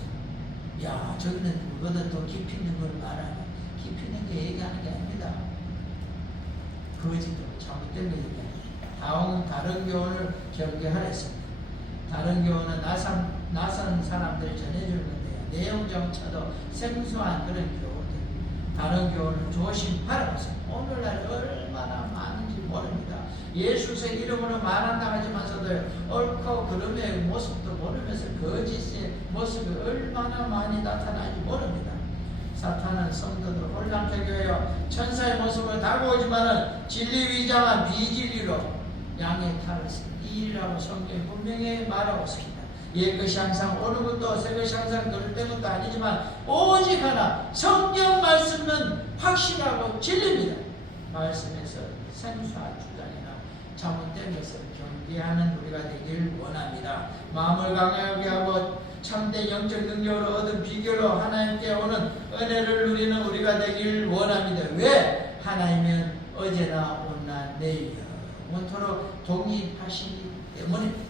야, 저기는 그거보다 더 깊이 있는 걸 말하는, 깊이 있는 게 얘기하는 게 아닙니다. 거짓도 잘못된 거 얘기합니다. 다른 교훈을 경계하랬습니다. 다른 교훈은 낯선 사람들 전해주는 건데요. 내용정차도 생소한 그런 교훈들, 다른 교훈을 조심하라고 했습니다. 오늘날 얼마나 많은지 모릅니다. 예수의 이름으로 말한다 하지만서도 옳고 그름의 모습도 모르면서 거짓의 모습이 얼마나 많이 나타나는지 모릅니다. 사탄은 성도들 혼란케 하여 천사의 모습을 다가오지만은 진리 위장한 비진리로 양의 탈을 쓴 일이라고 성경에 분명히 말하고 있습니다. 옛것이 항상 옳은 것도 새것이 항상 그릇된 것도 아니지만 오직 하나 성경 말씀은 확실하고 진리입니다. 말씀에서 생소한 주장이나 잘못된 것을 경계하는 우리가 되길 원합니다. 마음을 강하게 하고 참된 영적 능력으로 얻은 비결로 하나님께 오는 은혜를 누리는 우리가 되길 원합니다. 왜? 하나님은 어제나 오늘 내일 영원토록 동일하시기 때문입니다.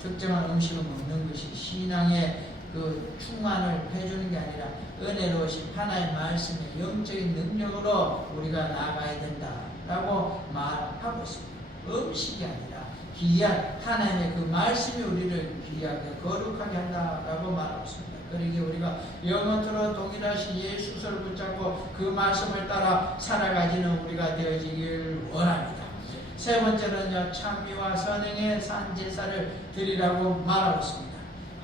특정한 음식을 먹는 것이 신앙의 그 충만을 해주는 게 아니라 은혜로우신 하나님의 말씀의 영적인 능력으로 우리가 나아가야 된다라고 말하고 있습니다. 음식이 아니라 귀한 하나님의 그 말씀이 우리를 귀하게 거룩하게 한다라고 말하고 있습니다. 그러기에 우리가 영원토록 동일하신 예수 그리스도를 붙잡고 그 말씀을 따라 살아가지는 우리가 되어지길 원합니다. 세 번째는요, 찬미와 선행의 산 제사를 드리라고 말하고 있습니다.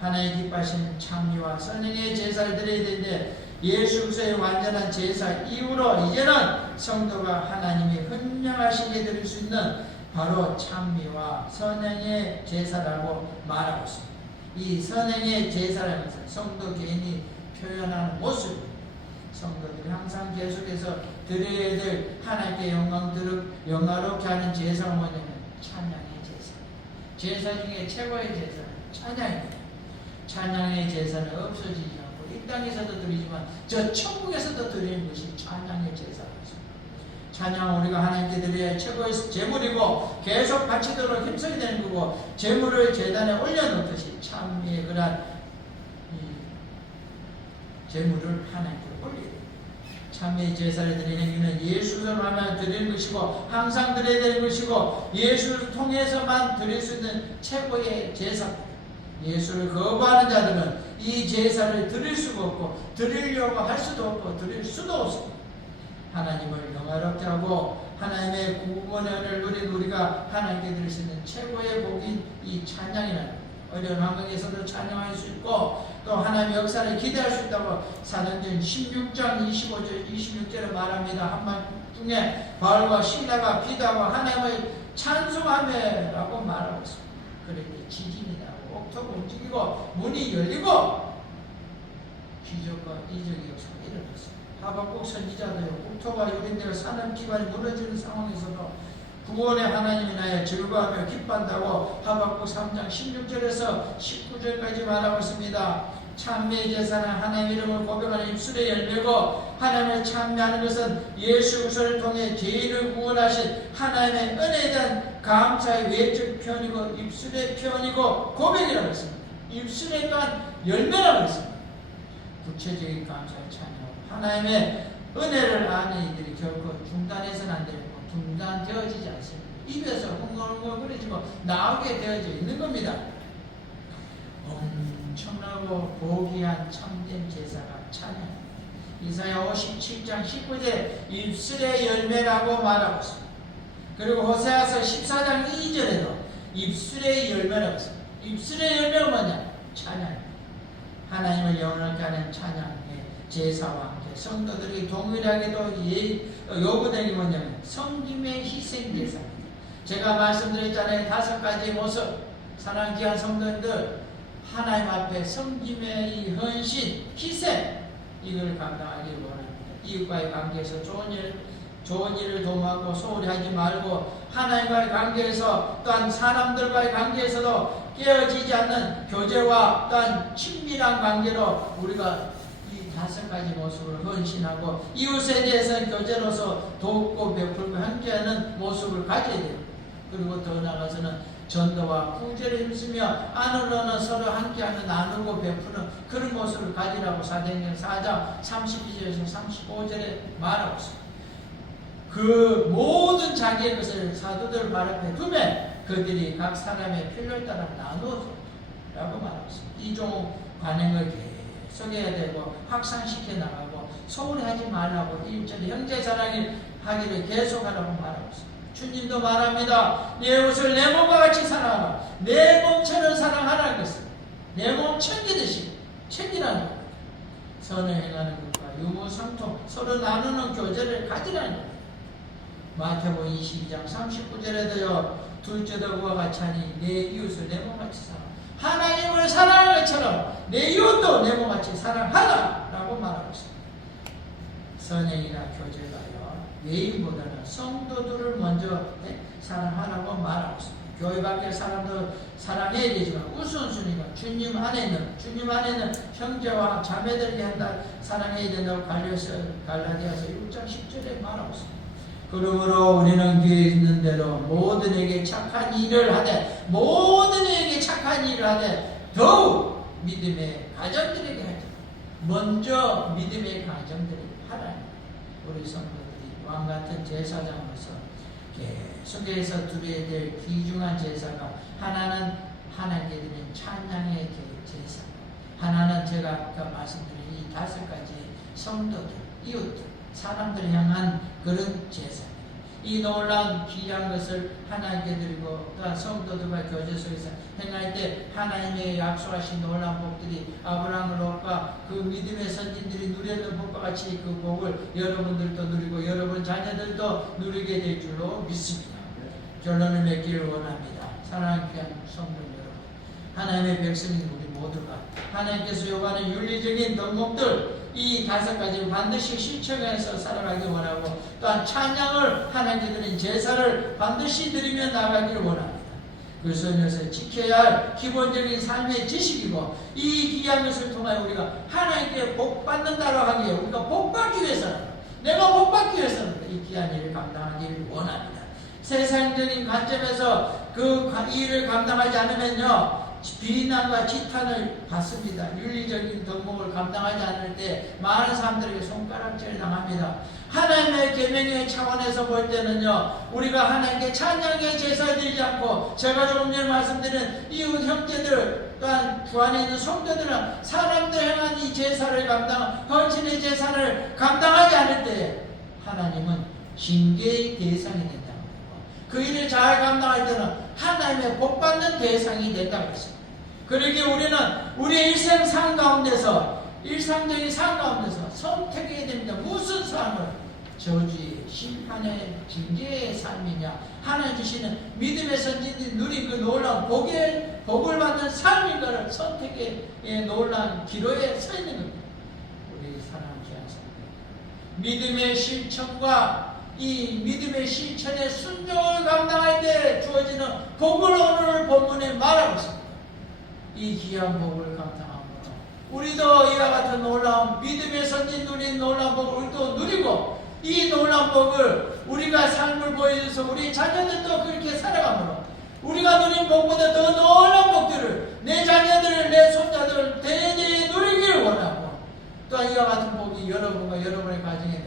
하나님 기뻐하시는 찬미와 선행의 제사를 드려야 되는데, 예수 그리스도의 완전한 제사 이후로 이제는 성도가 하나님이 헌정하시게 드릴 수 있는 바로 찬미와 선행의 제사라고 말하고 있습니다. 이 선행의 제사라는 것은 성도 개인이 표현하는 모습입니다. 성도들이 항상 계속해서 드려야 될 하나님께 영광스럽게 하는 제사가 뭐냐면 찬양의 제사. 제사 중에 최고의 제사는 찬양입니다. 찬양의 제사는 없어지지 않고 이 땅에서도 드리지만 저 천국에서도 드리는 것이 찬양의 제사입니다. 찬양 우리가 하나님께 드려야 최고의 제물이고 계속 바치도록 힘써야 되는 거고, 제물을 제단에 올려놓듯이 참미의 그런 제물을 하나님께 올려야 됩니다. 참미의 제사를 드리는 이유는 예수를 하나 드리는 것이고 항상 드려야 되는 것이고 예수를 통해서만 드릴 수 있는 최고의 제사입니다. 예수를 거부하는 자들은 이 제사를 드릴 수가 없고 드리려고 할 수도 없고 드릴 수도 없습니다. 하나님을 영화롭게 하고 하나님의 구원의 은혜를 누린 우리가 하나님께 드릴 수 있는 최고의 복인 이 찬양이라는, 어려운 환경에서도 찬양할 수 있고 또 하나님의 역사를 기대할 수 있다고 사도행전 16장 26절에 말합니다. 한말 중에 바울과 실라가 기도하고 하나님을 찬송하며라고 말하고 있습니다. 그런데 지진이 나고 옥토가 움직이고 문이 열리고 기적과 이적의 역사가 일어났습니다. 하박국 선지자도요, 국토가 유린되어 산업 기반이 무너지는 상황에서도 구원의 하나님이 나의 즐거워하며 기뻐한다고 하박국 3장 16절에서 19절까지 말하고 있습니다. 찬미의 제사는 하나님의 이름을 고백하는 입술의 열매고 하나님을 찬미하는 것은 예수 그리스도를 통해 죄인을 구원하신 하나님의 은혜에 대한 감사의 외적 표현이고 입술의 표현이고 고백이라고 했습니다. 입술에 또한 열매라고 했습니다. 구체적인 감사의 찬양, 하나님의 은혜를 아는 이들이 결코 중단해서는 안 되고 중단되어지지 않습니다. 입에서 흥얼흥얼거리지고 나오게 되어져 있는 겁니다. 엄청나고 고귀한 참된 제사가 찬양. 이사야 57장 19절에 입술의 열매라고 말하고 있습니다. 그리고 호세아서 14장 2절에도 입술의 열매라고 했습니다. 입술의 열매가 뭐냐? 찬양. 하나님을 영원하게 하는 찬양의 제사와 함께 성도들이 동일하게도 요구되는 게 뭐냐면 성김의 희생 제사입니다. 제가 말씀드렸잖아요. 5가지 모습. 사랑하는 귀한 성도님들, 하나님 앞에 성김의 이 헌신, 희생, 이걸 감당하기를 원합니다. 이웃과의 관계에서 좋은 일을 도모하고 소홀히 하지 말고 하나님과의 관계에서 또한 사람들과의 관계에서도 깨어지지 않는 교제와 또한 친밀한 관계로 우리가 이 5가지 모습을 헌신하고 이웃에 대해서는 교제로서 돕고 베풀고 함께하는 모습을 가져야 돼요. 그리고 더 나아가서는 전도와 구제를 힘쓰며 안으로는 서로 함께하는 나누고 베푸는 그런 모습을 가지라고 사도행전 4장 32절에서 35절에 말하고 있습니다. 그 모든 자기의 것을 사도들 발 앞에 두면 그들이 각 사람의 필요에 따라 나누어서 라고 말하고 있습니다. 이종 관행을 계속해야 되고 확산시켜 나가고 소홀히 하지 말라고 1절에 형제 사랑을 하기를 계속하라고 말하고 있습니다. 주님도 말합니다. 내 옷을 내 몸과 같이 사랑하라. 내 몸처럼 사랑하라는 것은 내 몸 챙기듯이 챙기라는 겁니다. 선을 행하는 것과 유무상통 서로 나누는 교제를 가지라는 겁니다. 마태복음 22장 39절에도요. 둘째도 그와 같이 하니 내 이웃을 내 몸같이 사랑하라. 하나님을 사랑하는 것처럼 내 이웃도 내 몸같이 사랑하라 라고 말하고 있습니다. 선행이나 교제가요, 외인보다는 성도들을 먼저 사랑하라고 말하고 있습니다. 교회 밖의 사람도 사랑해야 되지만 우선순위가 주님 안에 있는 형제와 자매들에게 한다 사랑해야 된다고 갈라디아서 6장 10절에 말하고 있습니다. 그러므로 우리는 귀에 있는 대로 모든에게 착한 일을 하되 더욱 믿음의 가정들에게 하자. 먼저 믿음의 가정들에게 하라. 우리 성도들이 왕같은 제사장으로서 계속해서 드려야 될 귀중한 제사가, 하나는 하나님께 드리는 찬양의 제사, 하나는 제가 아까 말씀드린 이 5가지 성도들, 이웃들, 사람들을 향한 그런 제사. 이 놀라운 귀한 것을 하나님께 드리고 또한 성도들과 교제 속에서 행할 때 하나님의 약속하신 놀라운 복들이 아브라함을 얻과 그 믿음의 선진들이 누렸던 복과 같이 그 복을 여러분들도 누리고 여러분 자녀들도 누리게 될 줄로 믿습니다. 결론을 맺기를 원합니다. 사랑하는 귀한 성도 여러분, 하나님의 백성인 우리 모두가 하나님께서 요구하는 윤리적인 덕목들 이 5가지를 반드시 실천해서 살아가기 원하고, 또한 찬양을 하나님께 드린 제사를 반드시 드리며 나가기를 원합니다. 그래서 요새 지켜야 할 기본적인 삶의 지식이고, 이 귀한 것을 통하여 우리가 하나님께 복 받는다고 하기에 우리가 복 받기 위해서는, 내가 복 받기 위해서는 이 귀한 일을 감당하기를 원합니다. 세상적인 관점에서 그 일을 감당하지 않으면요 비난과 지탄을 받습니다. 윤리적인 덕목을 감당하지 않을 때 많은 사람들에게 손가락질 당합니다. 하나님의 계명의 차원에서 볼 때는요, 우리가 하나님께 찬양의 제사를 드리지 않고, 제가 조금 전에 말씀드린 이웃 형제들 또한 주 안에 있는 성도들은 사람들 행한 이 제사를 헌신의 제사를 감당하지 않을 때 하나님은 징계의 대상이 된다고 하고, 그 일을 잘 감당할 때는 하나님의 복받는 대상이 된다고 했습니다. 그러기에 우리는 우리의 일생 삶 가운데서, 일상적인 삶 가운데서 선택해야 됩니다. 무슨 삶을? 저주의, 심판의, 징계의 삶이냐, 하나님 주시는 믿음의 선진들이 누린 그 놀라운 복을 받는 삶인가를 선택의 놀라운 기로에 서 있는 겁니다. 우리 사랑하는 귀한 성도, 믿음의 실천과 이 믿음의 실천의 순종을 감당할 때 주어지는 복을 오늘 본문에 말하고 있습니다. 이 귀한 복을 감당함으로 우리도 이와 같은 놀라운 믿음의 선진 누린 놀라운 복을 우리도 누리고, 이 놀라운 복을 우리가 삶을 보여줘서 우리 자녀들도 그렇게 살아가므로 우리가 누린 복보다 더 놀라운 복들을 내 자녀들, 내 손자들 대대에 누리기를 원하고, 또한 이와 같은 복이 여러분과 여러분의 가정에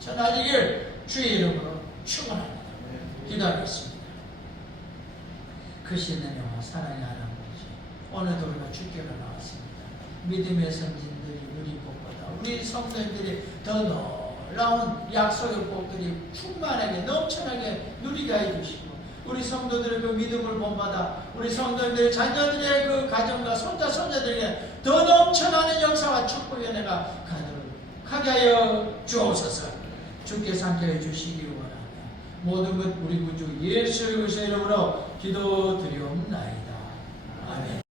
전하지길 주의 이름으로 축원합니다. 기도하겠습니다. 크신 은혜와 사랑의 하나님이시, 오늘도 우리가 주께로 나왔습니다. 믿음의 선진들이 누린 복보다 우리 성도들이 더 놀라운 약속의 복들이 충만하게 넘쳐나게 누리게 해주시고, 우리 성도들의 그 믿음을 본받아 우리 성도들의 자녀들의 그 가정과 손자 손자들에게 더 넘쳐나는 역사와 축복의 은혜가 가득하게 하여 주옵소서. 주께서 함께해 주시기를 원합니다. 모든 것 우리 구주 예수 그리스도의 이름으로 기도드리옵나이다. 아멘.